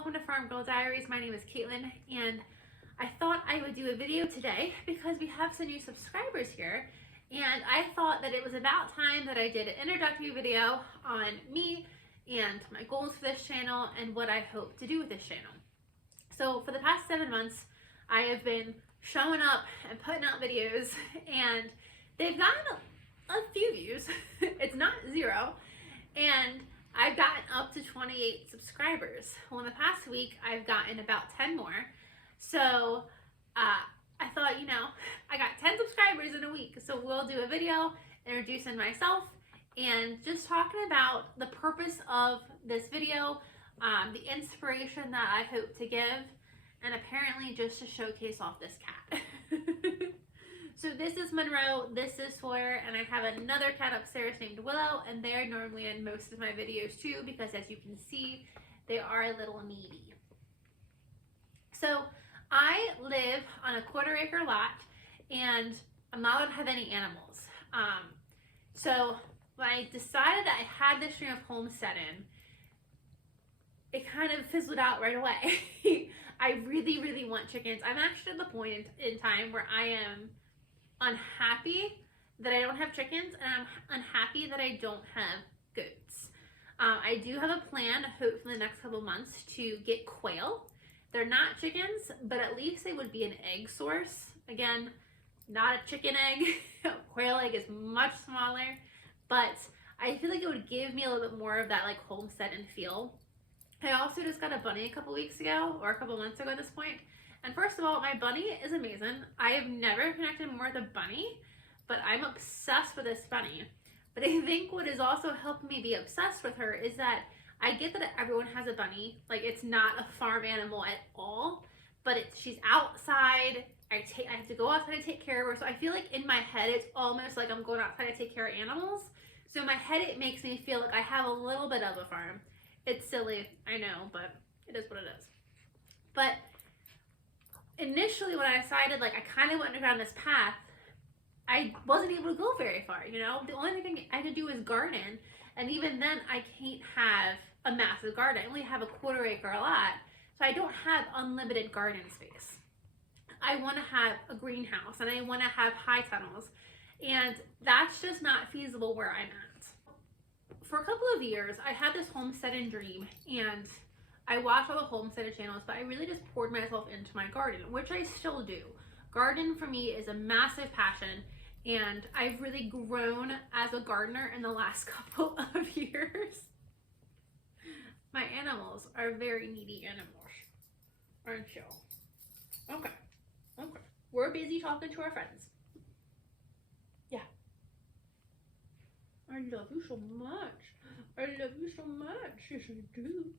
welcome to Farm Girl Diaries. My name is Caitlin, and I thought I would do a video today because we have some new subscribers here, and I thought that it was about time that I did an introductory video on me and my goals for this channel and what I hope to do with this channel. So for the past 7 months, I have been showing up and putting out videos, and they've gotten a few views. It's not 0, and I've gotten up to 28 subscribers. Well, in the past week, I've gotten about 10 more. So I thought, I got 10 subscribers in a week. So we'll do a video introducing myself and just talking about the purpose of this video, the inspiration that I hope to give, and apparently just to showcase off this cat. So this is Monroe, this is Sawyer, and I have another cat upstairs named Willow, and they're normally in most of my videos too, because as you can see, they are a little needy. So I live on a 1/4 acre lot, and I'm not allowed to have any animals. So when I decided that I had this dream of homesteading, it kind of fizzled out right away. I really, really want chickens. I'm actually at the point in time where I am unhappy that I don't have chickens, and I'm unhappy that I don't have goats. I do have a plan, hopefully in the next couple months, to get quail. They're not chickens, but at least they would be an egg source. Again, not a chicken egg. Quail egg is much smaller, but I feel like it would give me a little bit more of that like homestead and feel. I also just got a bunny a couple weeks ago, or a couple months ago at this point. And first of all, my bunny is amazing. I have never connected more with a bunny, but I'm obsessed with this bunny. But I think what is also helping me be obsessed with her is that I get that everyone has a bunny. Like, it's not a farm animal at all, but she's outside. I have to go outside to take care of her. So I feel like in my head, it's almost like I'm going outside to take care of animals. So in my head, it makes me feel like I have a little bit of a farm. It's silly, I know, but it is what it is. But initially when I decided like I kind of went down this path, I wasn't able to go very far, The only thing I could do is garden, and even then I can't have a massive garden. I only have a 1/4 acre lot, so I don't have unlimited garden space. I want to have a greenhouse, and I want to have high tunnels, and that's just not feasible where I'm at. For a couple of years, I had this homesteading dream, and I watched all the homesteading channels, but I really just poured myself into my garden, which I still do. Garden for me is a massive passion, and I've really grown as a gardener in the last couple of years. My animals are very needy animals, aren't you? Okay. We're busy talking to our friends. Yeah. I love you so much. I love you so much. Yes, I do.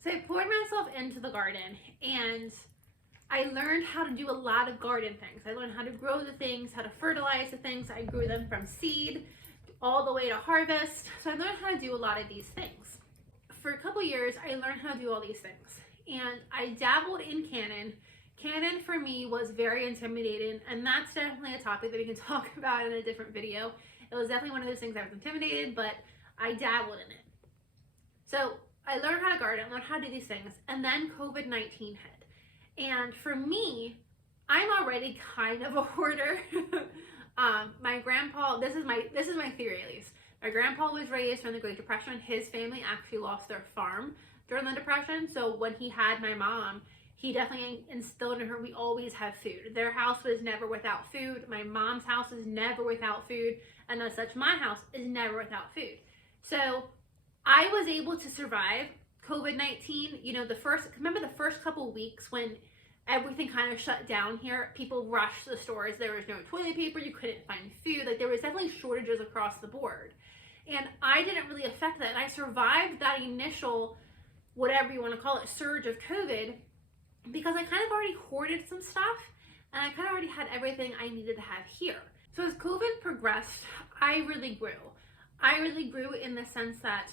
So I poured myself into the garden, and I learned how to do a lot of garden things. I learned how to grow the things, how to fertilize the things. I grew them from seed all the way to harvest. So I learned how to do a lot of these things. For a couple years, I learned how to do all these things, and I dabbled in Canon. Canon for me was very intimidating, and that's definitely a topic that we can talk about in a different video. It was definitely one of those things I was intimidated, but I dabbled in it. So I learned how to garden, learned how to do these things, and then COVID-19 hit. And for me, I'm already kind of a hoarder. My grandpa, this is my theory at least. My grandpa was raised during the Great Depression. His family actually lost their farm during the Depression. So when he had my mom, he definitely instilled in her, we always have food. Their house was never without food. My mom's house is never without food. And as such, my house is never without food. So I was able to survive COVID-19. Remember the first couple weeks when everything kind of shut down here? People rushed to the stores. There was no toilet paper. You couldn't find food. Like, there was definitely shortages across the board. And I didn't really affect that. And I survived that initial, whatever you want to call it, surge of COVID, because I kind of already hoarded some stuff, and I kind of already had everything I needed to have here. So as COVID progressed, I really grew. I really grew in the sense that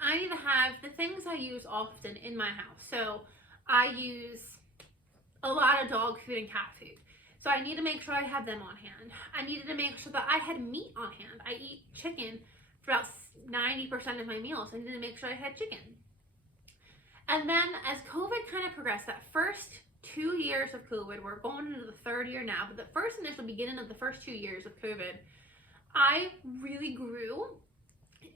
I need to have the things I use often in my house. So I use a lot of dog food and cat food. So I need to make sure I have them on hand. I needed to make sure that I had meat on hand. I eat chicken for about 90% of my meals. I needed to make sure I had chicken. And then as COVID kind of progressed, that first 2 years of COVID, we're going into the third year now, but the first initial beginning of the first 2 years of COVID, I really grew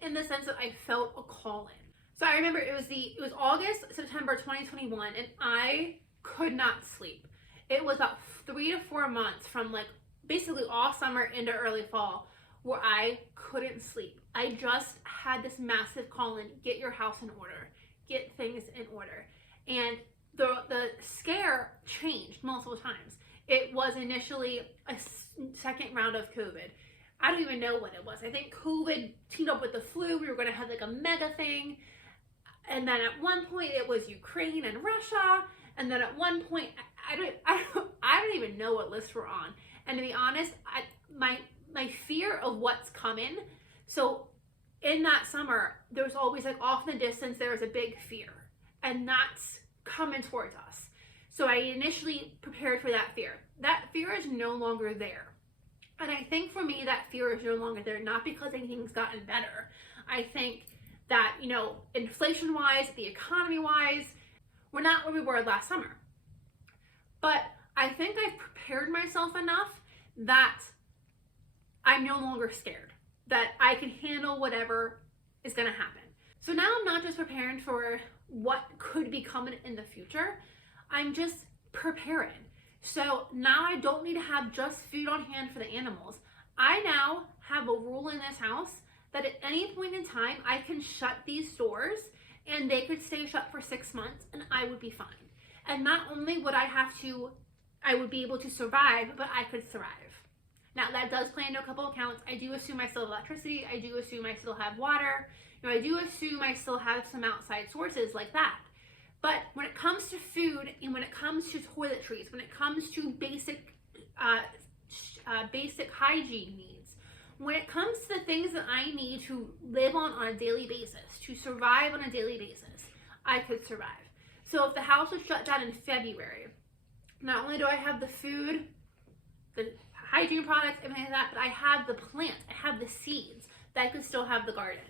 in the sense that I felt a calling. So I remember it was August, September 2021, and I could not sleep. It was about 3 to 4 months from like basically all summer into early fall where I couldn't sleep. I just had this massive calling, get your house in order, get things in order. And the scare changed multiple times. It was initially a second round of COVID. I don't even know what it was. I think COVID teamed up with the flu. We were going to have like a mega thing. And then at one point it was Ukraine and Russia. And then at one point, I don't even know what list we're on. And to be honest, my fear of what's coming. So in that summer, there was always like off in the distance, there was a big fear. And that's coming towards us. So I initially prepared for that fear. That fear is no longer there. And I think for me, that fear is no longer there, not because anything's gotten better. I think that, you know, inflation-wise, the economy-wise, we're not where we were last summer. But I think I've prepared myself enough that I'm no longer scared, that I can handle whatever is going to happen. So now I'm not just preparing for what could be coming in the future, I'm just preparing. So now I don't need to have just food on hand for the animals. I now have a rule in this house that at any point in time, I can shut these doors and they could stay shut for 6 months and I would be fine. And not only would I would be able to survive, but I could thrive. Now that does play into a couple accounts. I do assume I still have electricity. I do assume I still have water. You know, I do assume I still have some outside sources like that. But when it comes to food and when it comes to toiletries, when it comes to basic hygiene needs, when it comes to the things that I need to live on a daily basis, to survive on a daily basis, I could survive. So if the house was shut down in February, not only do I have the food, the hygiene products, everything like that, but I have the plants, I have the seeds that I could still have the garden.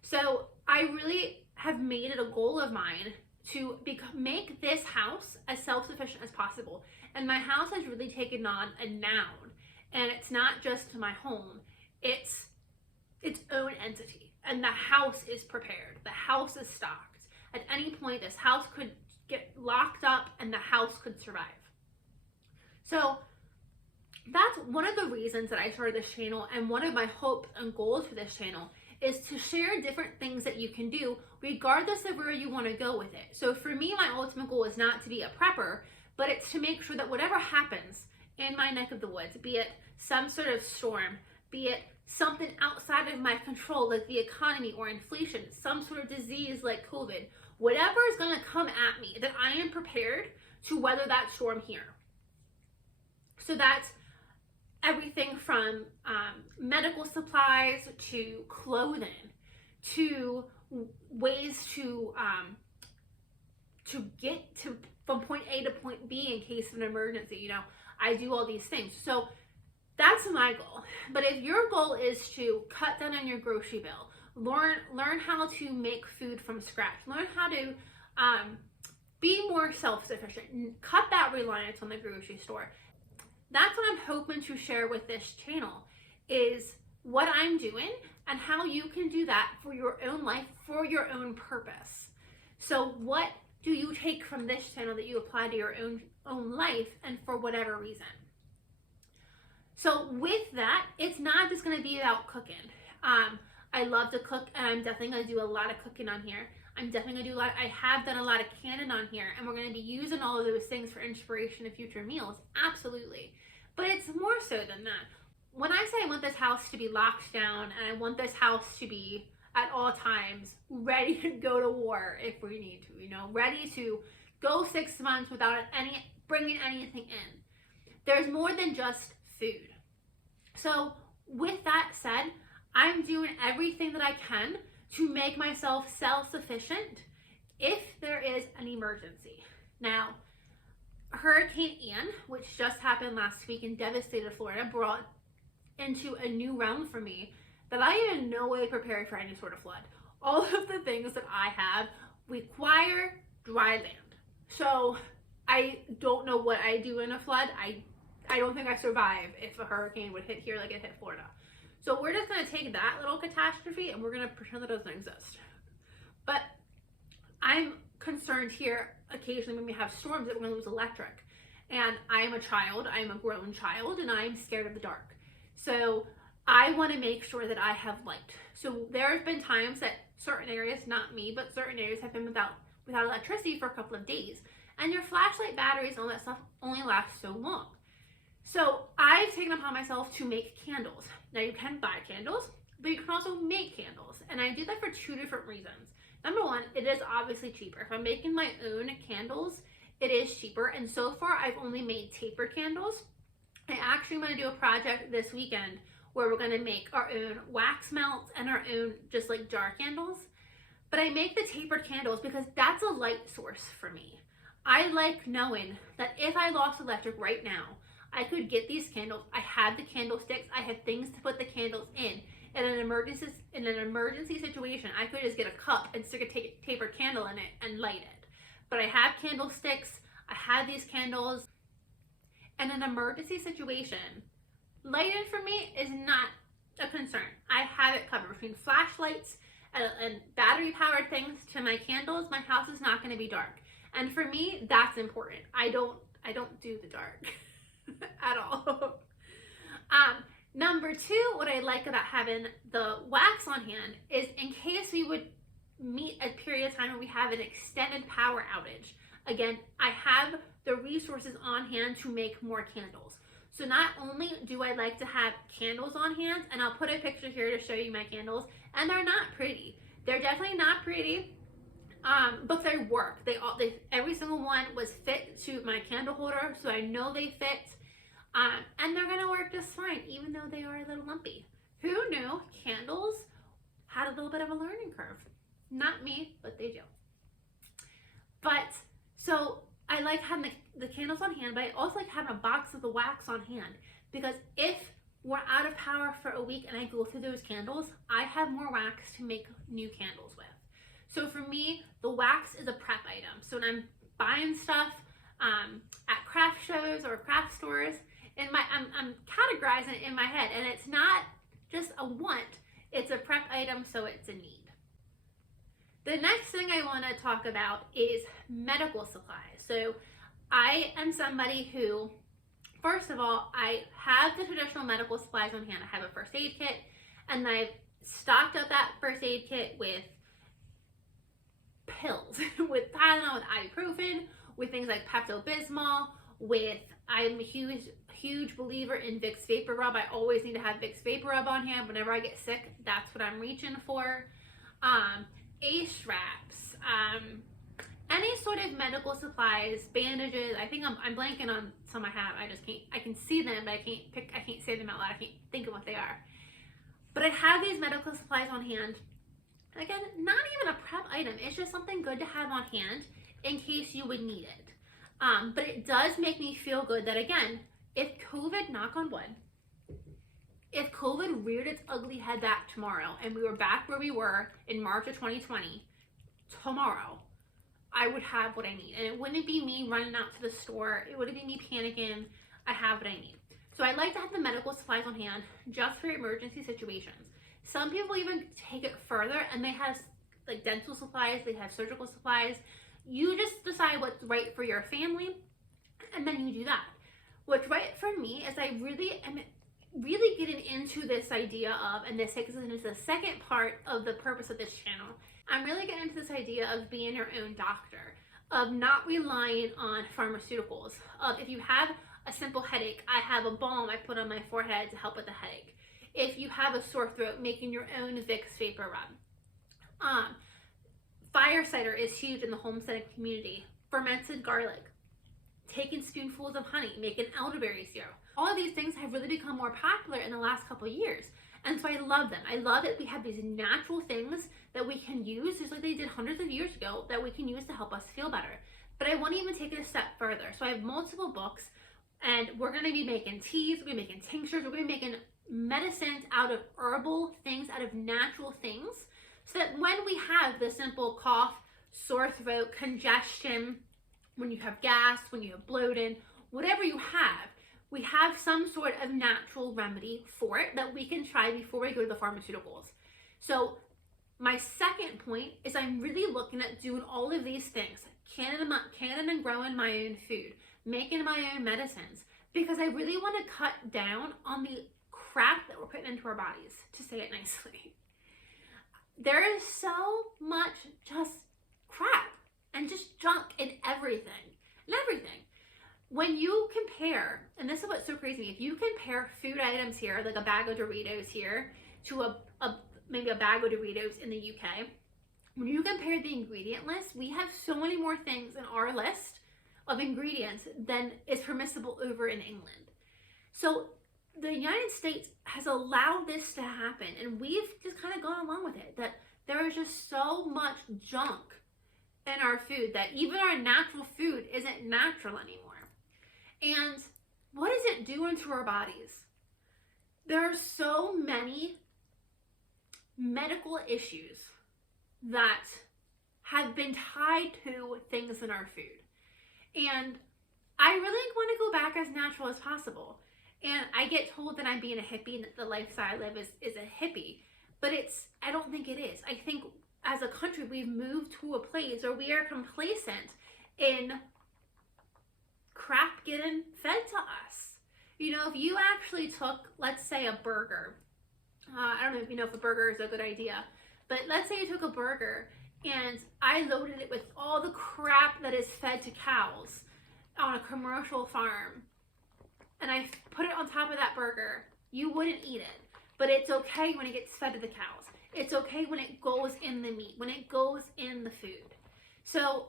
So I really have made it a goal of mine to make this house as self-sufficient as possible. And my house has really taken on a noun. And it's not just my home, it's its own entity. And the house is prepared. The house is stocked. At any point, this house could get locked up and the house could survive. So that's one of the reasons that I started this channel, and one of my hopes and goals for this channel is to share different things that you can do regardless of where you want to go with it. So for me, my ultimate goal is not to be a prepper, but it's to make sure that whatever happens in my neck of the woods, be it some sort of storm, be it something outside of my control like the economy or inflation, some sort of disease like COVID, whatever is going to come at me, that I am prepared to weather that storm here. So that's everything from medical supplies to clothing to ways to get from point A to point B in case of an emergency. You know, I do all these things. So that's my goal. But if your goal is to cut down on your grocery bill, learn how to make food from scratch, learn how to be more self-sufficient, cut that reliance on the grocery store, that's what I'm hoping to share with this channel, is what I'm doing and how you can do that for your own life, for your own purpose. So what do you take from this channel that you apply to your own life and for whatever reason? So with that, it's not just going to be about cooking. I love to cook, and I'm definitely going to do a lot of cooking on here. I'm definitely going to do I have done a lot of canning on here, and we're going to be using all of those things for inspiration of future meals. Absolutely. But it's more so than that. When I say I want this house to be locked down, and I want this house to be at all times ready to go to war if we need to, you know, ready to go 6 months without bringing anything in, there's more than just food. So with that said, I'm doing everything that I can to make myself self-sufficient if there is an emergency. Now, Hurricane Ian, which just happened last week and devastated Florida, brought into a new realm for me that I am in no way prepared for any sort of flood. All of the things that I have require dry land. So I don't know what I do in a flood. I don't think I survive if a hurricane would hit here like it hit Florida. So we're just going to take that little catastrophe and we're going to pretend that it doesn't exist. But I'm concerned here occasionally when we have storms that we're going to lose electric. And I'm a child, I'm a grown child, and I'm scared of the dark. So I want to make sure that I have light. So there have been times that certain areas, not me, but certain areas have been without electricity for a couple of days. And your flashlight batteries and all that stuff only last so long. So I've taken upon myself to make candles. Now you can buy candles, but you can also make candles. And I do that for two different reasons. Number one, it is obviously cheaper. If I'm making my own candles, it is cheaper. And so far I've only made taper candles. I actually want to do a project this weekend where we're going to make our own wax melts and our own just like jar candles. But I make the tapered candles because that's a light source for me. I like knowing that if I lost electric right now, I could get these candles. I have the candlesticks. I have things to put the candles in. In an emergency situation, I could just get a cup and stick a tapered candle in it and light it. But I have candlesticks. I have these candles. In an emergency situation, lighting for me is not a concern. I have it covered between flashlights and battery powered things to my candles. My house is not going to be dark. And for me, that's important. I don't do the dark at all. Number two, what I like about having the wax on hand is in case we would meet a period of time where we have an extended power outage. Again, I have the resources on hand to make more candles. So not only do I like to have candles on hand, and I'll put a picture here to show you my candles, and they're not pretty. They're definitely not pretty, but they work. Every single one was fit to my candle holder, so I know they fit. And they're gonna work just fine, even though they are a little lumpy. Who knew candles had a little bit of a learning curve? Not me, but they do. But, so I like having the candles on hand, but I also like having a box of the wax on hand. Because if we're out of power for a week and I go through those candles, I have more wax to make new candles with. So for me, the wax is a prep item. So when I'm buying stuff at craft shows or craft stores, I'm categorizing it in my head, and it's not just a want, it's a prep item, so it's a need. The next thing I want to talk about is medical supplies. So I am somebody who, first of all, I have the traditional medical supplies on hand. I have a first aid kit, and I've stocked up that first aid kit with pills, with Tylenol, with ibuprofen, with things like Pepto-Bismol, I'm a huge believer in Vicks Vapor Rub. I always need to have Vicks Vapor Rub on hand. Whenever I get sick, that's what I'm reaching for. ACE straps, any sort of medical supplies, bandages. I think I'm blanking on some I have. I can see them, but I can't say them out loud. I can't think of what they are. But I have these medical supplies on hand. Again, not even a prep item. It's just something good to have on hand in case you would need it. But it does make me feel good that, again, if COVID, knock on wood, if COVID reared its ugly head back tomorrow and we were back where we were in March of 2020, tomorrow, I would have what I need. And it wouldn't be me running out to the store. It wouldn't be me panicking. I have what I need. So I like to have the medical supplies on hand just for emergency situations. Some people even take it further and they have like dental supplies, they have surgical supplies. You just decide what's right for your family, and then you do that. What's right for me is I really am getting into this idea of, and this takes us into the second part of the purpose of this channel, I'm really getting into this idea of being your own doctor, of not relying on pharmaceuticals, of if you have a simple headache, I have a balm I put on my forehead to help with the headache. If you have a sore throat, making your own Vicks Vapor Rub. Fire cider is huge in the homesteading community. Fermented garlic, taking spoonfuls of honey, making elderberry syrup. All of these things have really become more popular in the last couple of years. And so I love them. I love that we have these natural things that we can use, just like they did hundreds of years ago, that we can use to help us feel better. But I want to even take it a step further. So I have multiple books, and we're going to be making teas, we're going to be making tinctures, we're going to be making medicines out of herbal things, out of natural things, so that when we have the simple cough, sore throat, congestion, when you have gas, when you have bloating, whatever you have, we have some sort of natural remedy for it that we can try before we go to the pharmaceuticals. So my second point is I'm really looking at doing all of these things, canning and growing my own food, making my own medicines, because I really want to cut down on the crap that we're putting into our bodies, to say it nicely. There is so much just crap and just junk in everything. When you compare, and this is what's so crazy, if you compare food items here, like a bag of Doritos here, to maybe a bag of Doritos in the UK, when you compare the ingredient list, we have so many more things in our list of ingredients than is permissible over in England. So the United States has allowed this to happen, and we've just kind of gone along with it, that there is just so much junk in our food that even our natural food isn't natural anymore. And what is it doing to our bodies? There are so many medical issues that have been tied to things in our food. And I really want to go back as natural as possible. And I get told that I'm being a hippie and that the lifestyle I live is a hippie. But I don't think it is. I think as a country, we've moved to a place where we are complacent in crap getting fed to us. You know, if you actually took, let's say, a burger, I don't know if you know if a burger is a good idea, but let's say you took a burger and I loaded it with all the crap that is fed to cows on a commercial farm, and I put it on top of that burger, you wouldn't eat it. But it's okay when it gets fed to the cows. It's okay when it goes in the meat, when it goes in the food. So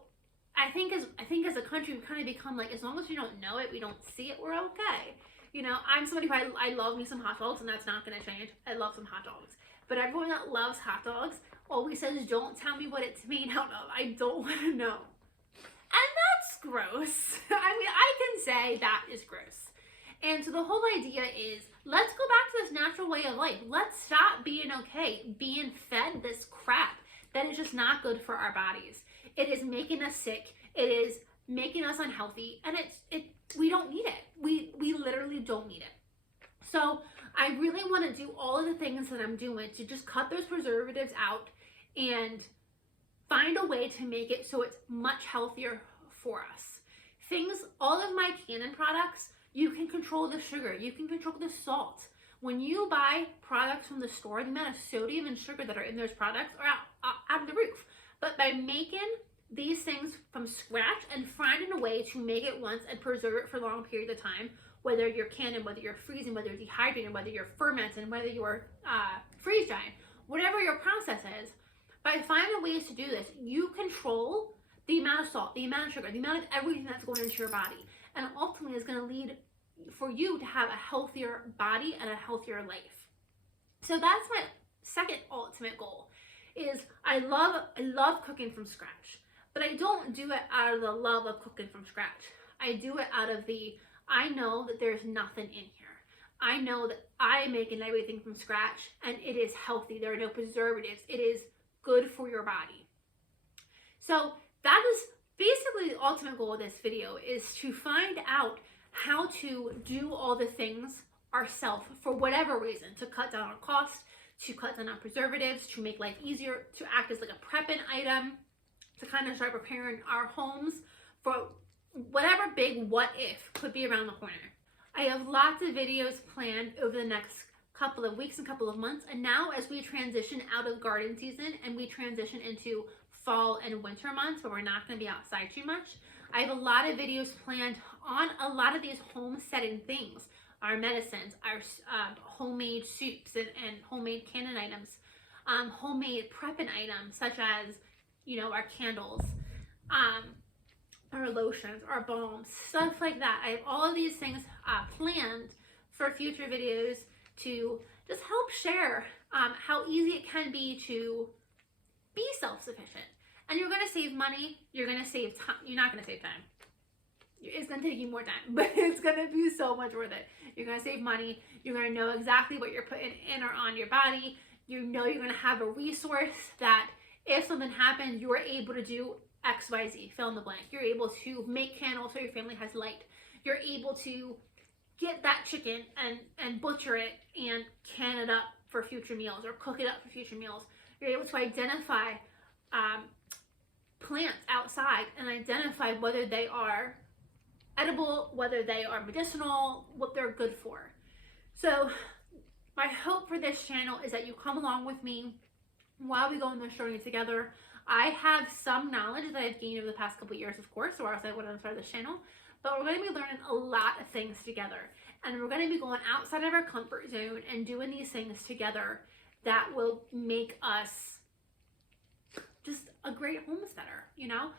I think as a country, we've kind of become like, as long as we don't know it, we don't see it, we're okay. You know, I'm somebody who I love me some hot dogs, and that's not going to change. I love some hot dogs. But everyone that loves hot dogs always says, don't tell me what it's made out of. I don't want to know. And that's gross. I mean, I can say that is gross. And so the whole idea is, let's go back to this natural way of life. Let's stop being being fed this crap that is just not good for our bodies. It is making us sick. It is making us unhealthy, and we don't need it. We literally don't need it. So I really want to do all of the things that I'm doing to just cut those preservatives out and find a way to make it so it's much healthier for us. All of my Canon products, you can control the sugar, you can control the salt. When you buy products from the store, the amount of sodium and sugar that are in those products are out of the roof. But by making these things from scratch and finding a way to make it once and preserve it for a long period of time, whether you're canning, whether you're freezing, whether you're dehydrating, whether you're fermenting, whether you're freeze drying, whatever your process is, by finding ways to do this, you control the amount of salt, the amount of sugar, the amount of everything that's going into your body. And ultimately is going to lead for you to have a healthier body and a healthier life. So that's my second ultimate goal, is I love cooking from scratch. But I don't do it out of the love of cooking from scratch. I do it out of I know that there's nothing in here. I know that I'm making everything from scratch and it is healthy. There are no preservatives. It is good for your body. So that is basically the ultimate goal of this video, is to find out how to do all the things ourselves for whatever reason, to cut down on cost, to cut down on preservatives, to make life easier, to act as like a prepping item, to kind of start preparing our homes for whatever big what if could be around the corner. I have lots of videos planned over the next couple of weeks and couple of months, and now as we transition out of garden season and we transition into fall and winter months where we're not going to be outside too much, I have a lot of videos planned on a lot of these homesteading things, our medicines, our homemade soups and homemade canning items, homemade prepping items such as, you know, our candles, our lotions, our balms, stuff like that. I have all of these things planned for future videos to just help share how easy it can be to be self-sufficient. And you're going to save money, you're going to save time. You're not going to save time. It's going to take you more time, but it's going to be so much worth it. You're going to save money. You're going to know exactly what you're putting in or on your body. You know you're going to have a resource that if something happens, you're able to do XYZ, fill in the blank. You're able to make candles so your family has light. You're able to get that chicken and butcher it and can it up for future meals or cook it up for future meals. You're able to identify plants outside and identify whether they are edible, whether they are medicinal, what they're good for. So my hope for this channel is that you come along with me while we go on this journey together. I have some knowledge that I've gained over the past couple of years, of course, or else I wouldn't have started this channel. But we're going to be learning a lot of things together. And we're going to be going outside of our comfort zone and doing these things together that will make us just a great homesteader, you know?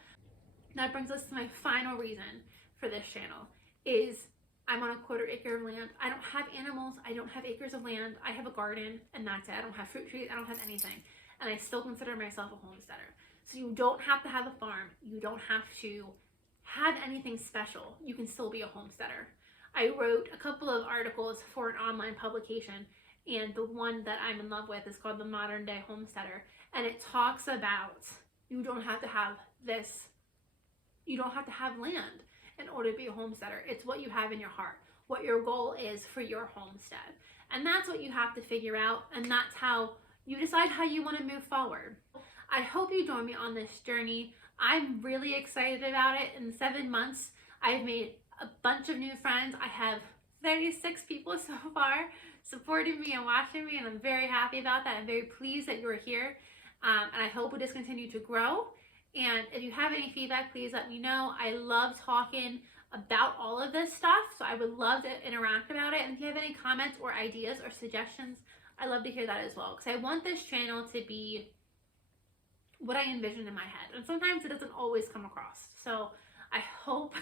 That brings us to my final reason for this channel is I'm on a 1/4 acre of land. I don't have animals. I don't have acres of land. I have a garden and that's it. I don't have fruit trees. I don't have anything. And I still consider myself a homesteader. So you don't have to have a farm. You don't have to have anything special. You can still be a homesteader. I wrote a couple of articles for an online publication, and the one that I'm in love with is called The Modern Day Homesteader. And it talks about you don't have to have this, you don't have to have land in order to be a homesteader. It's what you have in your heart, what your goal is for your homestead. And that's what you have to figure out, and that's how you decide how you want to move forward. I hope you join me on this journey. I'm really excited about it. In 7 months, I've made a bunch of new friends. I have 36 people so far supporting me and watching me, and I'm very happy about that. I'm very pleased that you're here, and I hope we just continue to grow. And if you have any feedback, please let me know. I love talking about all of this stuff, so I would love to interact about it. And if you have any comments or ideas or suggestions, I'd love to hear that as well, because I want this channel to be what I envision in my head, and sometimes it doesn't always come across. So I hope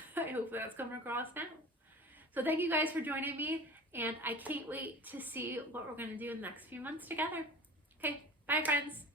that's coming across now. So thank you guys for joining me, and I can't wait to see what we're going to do in the next few months together. Okay, bye friends.